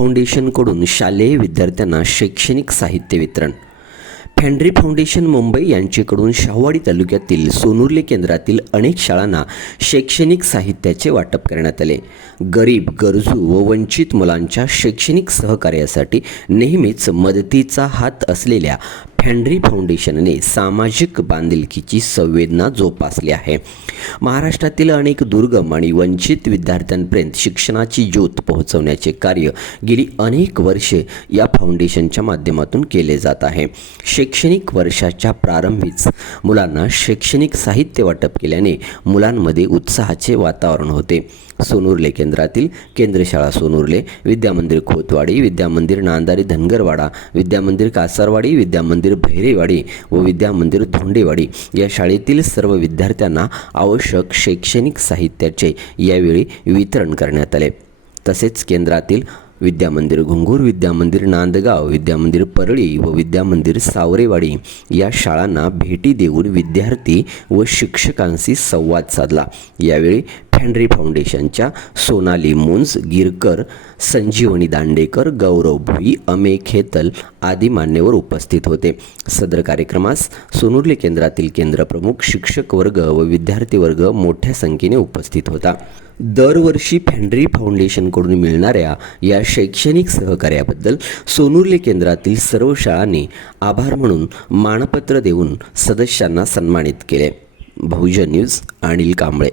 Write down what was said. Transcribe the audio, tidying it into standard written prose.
फाउंडेशनकडून शालेय विद्यार्थ्यांना शैक्षणिक साहित्य वितरण. फेंड्री फाउंडेशन मुंबई यांच्याकडून शाहूवाडी तालुक्यातील सोनुर्ले केंद्रातील अनेक शाळांना शैक्षणिक साहित्याचे वाटप करण्यात आले. गरीब, गरजू व वंचित मुलांच्या शैक्षणिक सहकार्यासाठी नेहमीच मदतीचा हात असलेल्या फेंड्री फाउंडेशनने सामाजिक बांधिलकीची संवेदना जोपासली आहे. महाराष्ट्रातील अनेक दुर्गम आणि वंचित विद्यार्थ्यांपर्यंत शिक्षणाची ज्योत पोहोचवण्याचे कार्य गेली अनेक वर्षे या फाउंडेशनच्या माध्यमातून केले जात आहे. शैक्षणिक वर्षाच्या प्रारंभीच मुलांना शैक्षणिक साहित्य वाटप केल्याने मुलांमध्ये उत्साहाचे वातावरण होते. सोनुर्ले केंद्रातील केंद्रशाळा सोनुर्ले, विद्यामंदिर खोतवाडी, विद्यामंदिर नांदारी धनगरवाडा, विद्यामंदिर कासारवाडी, विद्यामंदिर भैरेवाडी व विद्यामंदिर धोंडेवाडी या शाळेतील सर्व विद्यार्थ्यांना आवश्यक शैक्षणिक साहित्याचे यावेळी वितरण करण्यात आले. तसेच केंद्रातील विद्यामंदिर घुंगूर, विद्यामंदिर नांदगाव, विद्यामंदिर परळी व विद्यामंदिर सावरेवाडी या शाळांना भेटी देऊन विद्यार्थी व शिक्षकांशी संवाद साधला. यावेळी फेंड्री फाउंडेशनच्या सोनाली मुंज गिरकर, संजीवनी दांडेकर, गौरव भुई, अमे खेतल आदी मान्यवर उपस्थित होते. सदर कार्यक्रमास सोनुर्ले केंद्रातील केंद्रप्रमुख, शिक्षक वर्ग व विद्यार्थी वर्ग मोठ्या संख्येने उपस्थित होता. दरवर्षी फेंड्री फाउंडेशनकडून मिळणाऱ्या या शैक्षणिक सहकार्याबद्दल सोनुर्ले केंद्रातील सर्व शाळांनी आभार म्हणून मानपत्र देऊन सदस्यांना सन्मानित केले. बहुजन न्यूज, अनिल कांबळे.